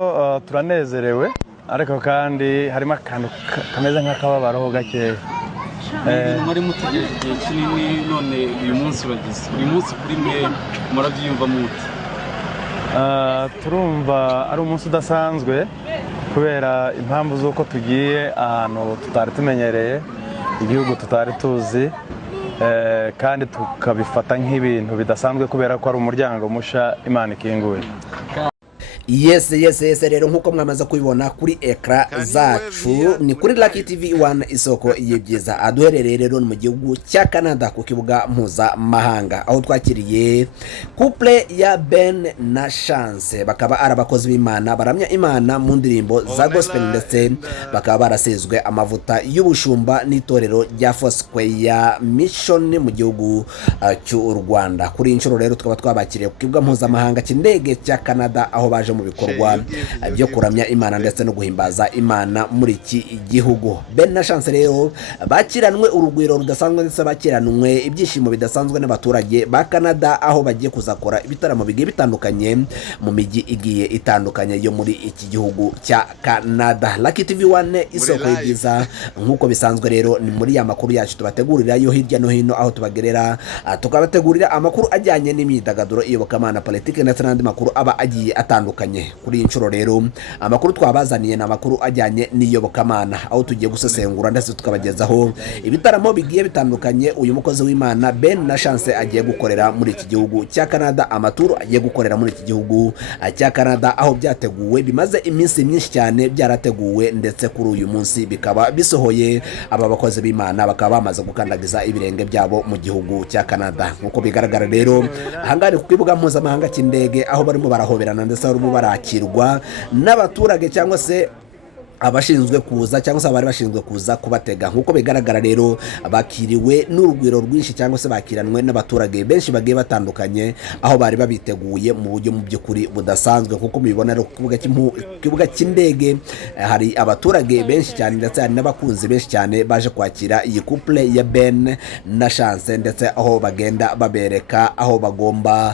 turanezerewe ariko kandi harimo akantu kameze nk'akababaro gakeya. Muri mutegereje igihe kinini none uyu munsi uragize. Uyu munsi kuri mwe murabyiyumva mute? Turumva ari umunsi udasanzwe kubera impamvu z'uko tugiye ahantu tutari tumenyereye, igihugu tutari tuzi, kandi tukabifata nk'ibintu bidasanzwe kubera ko ari umuryango musha Imana ikinguye. Yes rero nkuko mwamaze kubibona kuri ekra zacu ni kuri Lucky TV 1 isoko y'ibyiza. Aduherereye rero mu gihugu cya Canada ku kibuga mpuzamahanga aho twakiriye couple ya Ben na Chance, bakaba ari abakozi b'Imana baramya Imana mu ndirimbo za gospel ndetse bakaba barasizwe amavuta y'ubushumba n'itorero rya Foursquare Mission mu gihugu cy'u Rwanda. Kuri inshuro rero tukaba twabakiriye ku kibuga mpuzamahanga cy'indege cya Canada aho baje mu bikorwa byo kuramya Imana ndetse no guhimbaza Imana muri iki gihugu. Ben na Chance rero bakiranwe urugwiro rudasanzwe ndetse bakiranwe ibyishimo bidasanzwe n'abaturage ba Canada aho bagiye kuzakora ibitaramo bigiye bitandukanye mu miji igiye itandukanye yo muri iki gihugu cya Canada. Lucky TV 1 isoko y'ibyiza nkuko bisanzwe rero ni muri ya makuru yacu tubategurira yo hirya no hino aho tubagerera tukabategurira amakuru ajyanye n'imyidagaduro, iyobokamana, politike ndetse n'andi makuru aba agiye atandukanye. Kuri inshuro rero amakuru twabazaniye na makuru ajyanye n'iyobokamana aho tugiye gusesengura ndetse tukabagezaho ibitaramo bigiye bitandukanye uyu mukozi w'Imana Ben na Chance agiye gukorera muri iki gihugu cya Canada, amaturo agiye gukorera muri iki gihugu cya Canada aho byateguwe bimaze iminsi myinshi cyane byarateguwe ndetse kuri uyu munsi bikaba bisohoye. Aba bakozi b'Imana bakaba bamaze gukandagiza ibirenge byabo mu gihugu cya Canada. Nkuko bigaragara rero ahangari ku kibuga mpuzamahanga cy'indege aho barimo barahoberana ndetse barimo barakirwa n'abaturage cyangwa se abashinzwe kuza cyangwa se abari bashinzwe kuza kubatega. Nkuko bigaragara rero bakiriwe n'urugwiro rwinshi cyangwa se bakiranwe n'abaturage benshi bagiye batandukanye aho bari babiteguye mu buryo mu by'ukuri budasanzwe. Nkuko mubibona rero ku kibuga cy'indege hari abaturage benshi cyane ndetse hari n'abakunzi benshi cyane baje kwakira iyi couple ya Ben na Chance ndetse aho bagenda babereka aho bagomba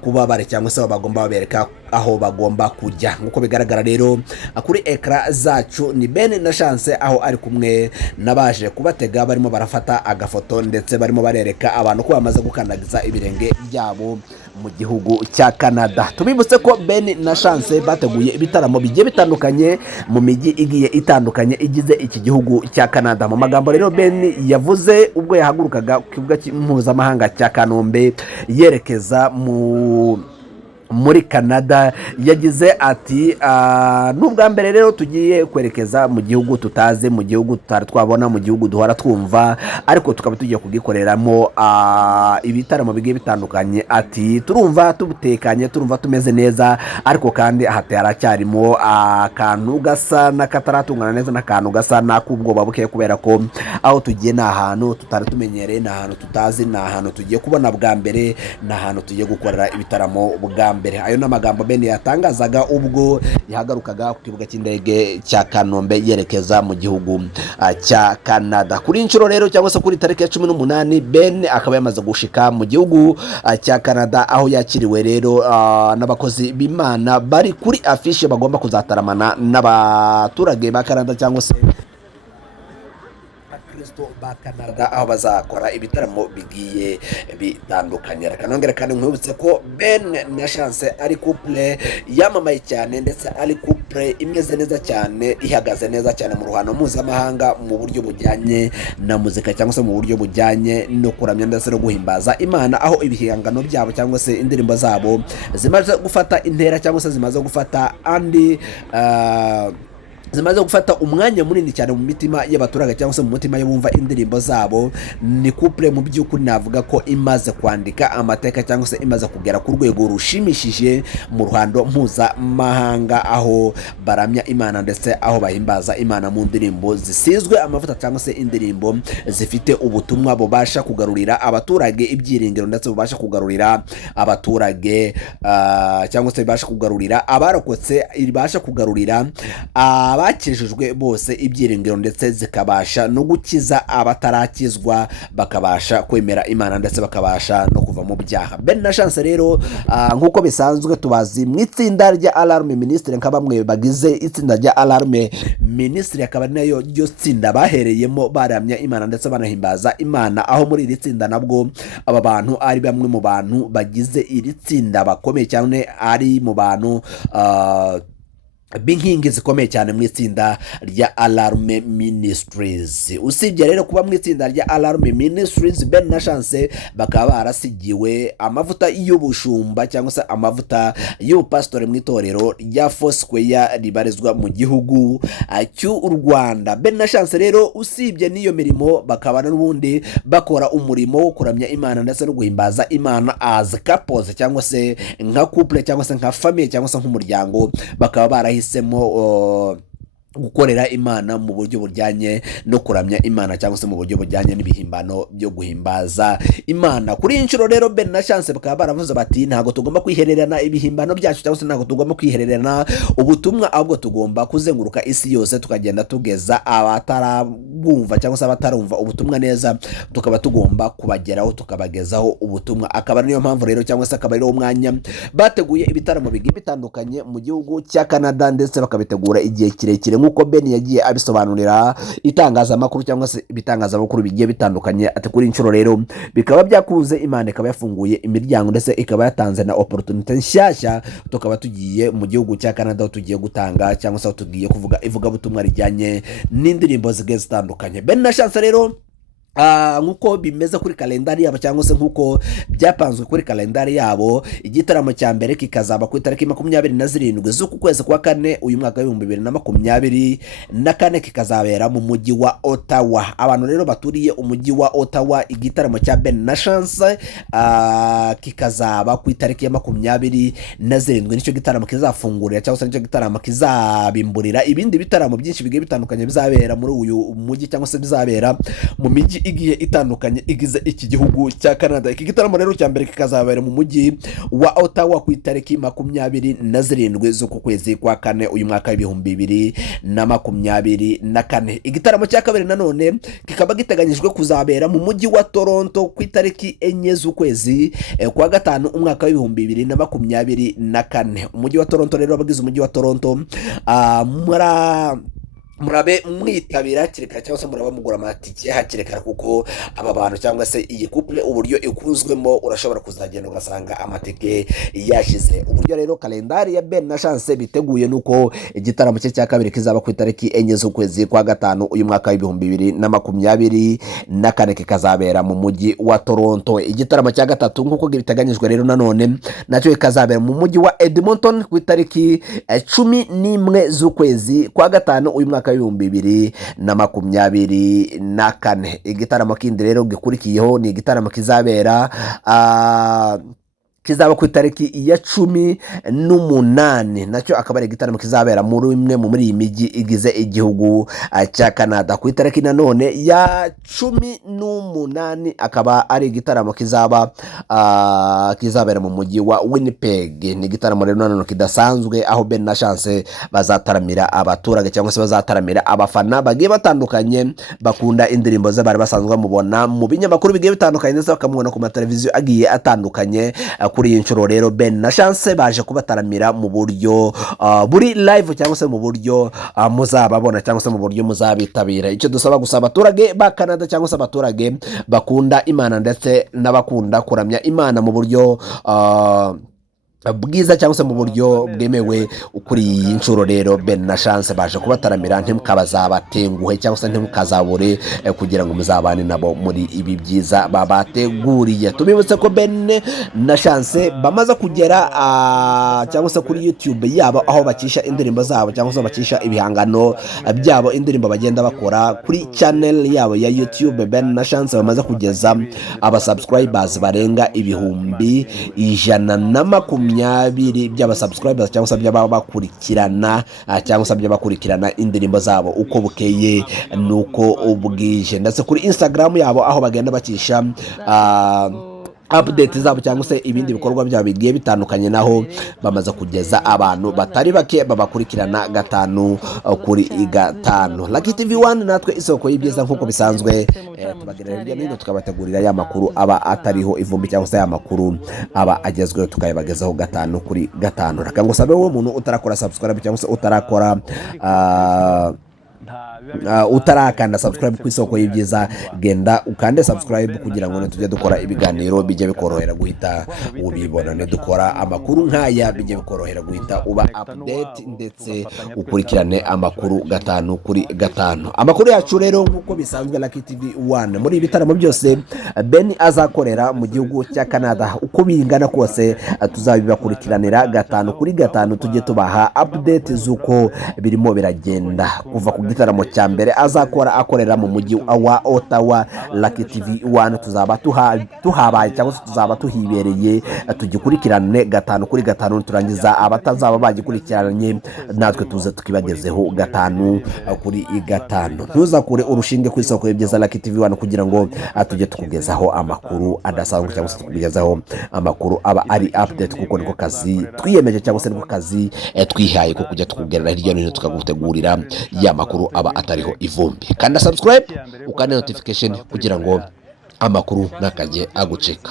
kuba bari cyangwa se aho bagomba babereka aho bagomba kujya. Nkuko bigaragara rero kuri ekra zacu ni Ben na Chance aho ari kumwe nabaje kubatega barimo barafata agafoto ndetse barimo barereka abantu ko bamaze gukandagiza ibirenge byabo mu gihugu cya Canada. Tubibutse ko Ben na Chance bateguye ibitaramo bigiye bitandukanye mu miji igiye itandukanye igize iki gihugu cya Canada. Mu magambo rero Ben yavuze ubwo yahagurukaga ku kibuga mpuzamahanga cya Kanombe yerekeza muri Canada, yagize ati n'ubwa mbere rero tugiye kwerekeza mu gihugu tutaze, mu gihugu tutari twabona, mu gihugu duhora twumva ariko tukaba tugiye kugikoreramo ibitaramo bigiye bitandukanye. Ati turumva tubutekanye, turumva tumeze neza ariko kandi haracyarimo akantu gasa n'akataratungana neza, n'akantu gasa n'akubwoba buke kubera ko aho tugiye ni ahantu tutari tumenyereye, ni ahantu tutazi, ni ahantu tugiye kubona bwa mbere, ni ahantu tugiye gukorera ibitaramo bwa mbere. Ayo n'amagambo Ben yatangazaga ubwo yahagarukaga ku kibuga cy'indege cya Kanombe yerekeza mu gihugu cya Canada. Kuri inshuro rero cyangwa se kuri tariki ya 18 Ben akaba yamaze gushika mu gihugu cya Canada aho yakiriwe rero n'abakozi b'Imana bari kuri afishe bagomba kuzataramana n'abaturage ba Canada cyangwa se ba Canada aho bazakora ibitaramo bigiye bitandukanye. Kanongera kandi nkwibutse ko Ben na Chance ari couple yamamaye cyane ndetse ari couple imeze neza cyane, ihagaze neza cyane mu ruhando mpuzamahanga mu buryo bujyanye na muzika cyangwa se mu buryo bujyanye no kuramya ndetse no guhimbaza Imana, aho ibihangano byabo cyangwa se indirimbo zabo zimaze gufata intera cyangwa se zimaze gufata zimaze gufata umwanya munini cyane mu mitima y'abaturage cyangwa se mu mutima y'abumva indirimbo zabo. Ni couple mu by'ukuri navuga ko imaze kwandika amateka cyangwa se imaze kugera ku rwego rushimishije mu ruhando mpuzamahanga aho baramya Imana ndetse aho bahimbaza Imana mu ndirimbo zisizwe amavuta cyangwa se indirimbo zifite ubutumwa bubasha kugarurira abaturage ibyiringiro ndetse bubasha kugarurira abaturage cyangwa se bibasha kugarurira abarokotse, ibasha kugarurira abakijijwe bose ibyiringiro ndetse zikabasha no gukiza abatarakizwa bakabasha kwemera Imana ndetse bakabasha no kuva mu byaha. Ben na Chance rero nkuko bisanzwe tubazi mu itsinda rya Alarme Ministry nka bamwe bagize itsinda rya Alarme Ministry akaba nayo ryo tsinda bahereyemo baramya Imana ndetse banahimbaza Imana, aho muri iri tsinda nabwo aba bantu ari bamwe mu bantu bagize iri tsinda bakomeye cyane, ari mu bantu b'inkingi zikomeye cyane mu itsinda rya Alarme Ministries. Usibye rero kuba mu itsinda rya Alarme Ministries, Ben na Chance bakaba barasigiwe amavuta y'ubushumba cyangwa se amavuta y'ubupasitore mu itorero rya Foursquare ribarizwa mu gihugu cy'u Rwanda. Ben na Chance rero usibye n'iyo mirimo bakaba n'ubundi bakora umurimo wo kuramya Imana ndetse no guhimbaza Imana as couples cyangwa se nka couple cyangwa se nka famille cyangwa se nk'umuryango, bakaba barahisemo gukorera Imana mu buryo bujyanye no kuramya Imana cyangwa se mu buryo bujyanye n'ibihimbano byo guhimbaza Imana. Kuri inshuro rero Ben na Chance bakaba baravuze bati ntago tugomba kwihererana ibihimbano byacu cyangwa se ntago tugomba kwihererana ubutumwa, ahubwo tugomba kuzenguruka isi yose tukagenda tugeza abatarabumva cyangwa se abatarumva ubutumwa neza, tukaba tugomba kubageraho tukabagezaho ubutumwa. Akaba niyo mpamvu rero cyangwa se akaba ari umwanya bateguye ibitaramo bigiye bitandukanye mu gihugu cya Canada ndetse bakabitegura igihe kirekire nkuko Ben yagiye abisobanurira itangazamakuru cyangwa se ibitangazamakuru bigiye bitandukanye. Ati kuri inshuro rero bikaba byakuze Imana ikaba yafunguye imiryango ndetse ikaba yatanze na opportunity nshyashya, tukaba tugiye mu gihugu cya Canada tugiye gutanga cyangwa se tugiye kuvuga ivuga butumwa rijyanye n'indirimbo zigiye zitandukanye. Ben na Chance rero nkuko bimeze kuri kalendari yabo cyangwa se nkuko byapanzwe kuri kalendari yabo, igitaramo cya mbere kikazaba ku itariki 27 z'uku kwezi kwa kane uyu mwaka wa 2024 kikazabera mu mujyi wa Ottawa. Abantu rero baturiye umujyi wa Ottawa, igitaramo cya Ben na Chance kikazaba ku itariki ya 27 nicyo gitaramo kizafungurira cyangwa se nicyo gitaramo kizabimburira ibindi bitaramo byinshi bigiye bitandukanye bizabera muri uyu mujyi cyangwa se bizabera mu miji igiye itandukanye igize iki gihugu cya Canada. Iki gitaramo rero cya mbere kikazabera mu mujyi wa Ottawa ku itariki 27 z'uku kwezi kwa kane uyu mwaka wa 2024. Igitaramo cya kabiri nanone kikaba giteganyijwe kuzabera mu mujyi wa Toronto ku itariki 4 z'ukwezi kwa gatanu umwaka wa 2024. Umujyi wa Toronto rero abagize umujyi wa Toronto murabe mwitabira kireka cyangwa se muraba mugura amatike hakirekara, kuko aba bantu cyangwa se iyi couple uburyo ikunzwemo urashobora kuzagenda ugasanga amatike yashize. Uburyo rero kalendari ya Ben na Chance biteguye nuko igitaramo cye cya kabiri kizaba ku itariki 4 z'ukwezi kwa gatanu uyu mwaka wa 2024 kikazabera mu mujyi wa Toronto. Igitaramo cya gatatu nkuko biteganyijwe rero nanone nacyo kikazabera mu mujyi wa Edmonton ku itariki 11 z'ukwezi kwa gatanu uyu mwaka 2024. Igitaramo kindi rero gikurikiyeho ni igitaramo kizabera kizaba ku itariki ya 18 nacyo akaba ari igitaramo kizabera muri imwe muri iyi miji igize igihugu cya Canada. Ku itariki nanone ya 18 akaba ari igitaramo kizabera mu mujyi wa Winnipeg. Ni igitaramo rero nanone kidasanzwe aho Ben na Chance bazataramira abaturage cyangwa se bazataramira abafana bagiye batandukanye bakunda indirimbo ze bari basanzwe bamubona mu binyamakuru bigiye bitandukanye ndetse bakamubona ku mateleviziyo agiye atandukanye. Kuri iyi nshuro rero Ben na Chance baje kubataramira mu buryo buri live cyangwa se mu buryo muzababona cyangwa se mu buryo muzabitabira. Icyo dusaba gusa abaturage ba Canada cyangwa se abaturage bakunda Imana ndetse n'abakunda kuramya Imana mu buryo bwiza cyangwa se mu buryo bwemewe. Kuri iyi nshuro rero Ben na Chance baje kubataramira, ntimukabazabatenguhe cyangwa se ntimukazabure kugira ngo muzabane nabo muri ibi byiza babateguriye. Tubibutse ko Ben na Chance bamaze kugera cyangwa se kuri YouTube yabo aho bakisha indirimbo zabo cyangwa se bakisha ibihangano byabo, indirimbo bagenda bakora kuri channel yabo ya YouTube. Ben na Chance bamaze kugeza abasubscribers barenga 120 by'abasubscribers cyangwa se by'abakurikirana cyangwa se by'abakurikirana indirimbo zabo uko bukeye nuko ubwije, ndetse kuri Instagram yabo aho bagenda bakisha update zabo cyangwa se ibindi bikorwa byabo bigiye bitandukanye, naho bamaze kugeza abantu batari bake babakurikirana 5 kuri 5. Lucky TV 1 natwe isoko y'ibyiza nk'uko bisanzwe tubagerera hirya no hino tukabategurira ya makuru aba atariho ivumbi cyangwa se ya makuru aba agezweho tukayibagezaho 5 kuri 5. Reka ngo sabe wowe umuntu utarakora subscribe cyangwa se utarakora utarakanda subscribe ku isoko y'ibyiza, genda ukande subscribe kugira ngo tujye dukora ibiganiro bijye bikorohera guhita ubibona, ne dukora amakuru nkaya bijye bikorohera guhita uba update ndetse ukurikirane amakuru 5 kuri 5. Amakuru yacu rero nkuko bisanzwe Lucky TV 1 muri ibitaramo byose Ben azakorera mu gihugu cya Canada, uko bingana kose tuzabibakurikiranira 5 kuri 5, tujye tubaha update zuko birimo biragenda kuva ku gitaramo cya mbere azakora akorera mu mujyi wa Ottawa. Lucky TV 1 tuzaba tuhabaye cyangwa se tuzaba tuhibereye tugikurikirane 5 kuri 5, turangiza abatazaba bagikurikiranye natwe tuze tukibagezeho 5 kuri 5. ntuzakure urushinge ku isoko y'ibyiza Lucky TV 1 kugira ngo tujye tukugezaho amakuru adasanzwe cyangwa se tukugezaho amakuru aba ari update, kuko niko kazi twiyemeje cyangwa se niko kazi twihaye ko kujya tukugerera hirya no hino tukagutegurira ya makuru aba atariho ivumbi. Kanda subscribe ukanda notification kugira ngo amakuru nakajye aguceka.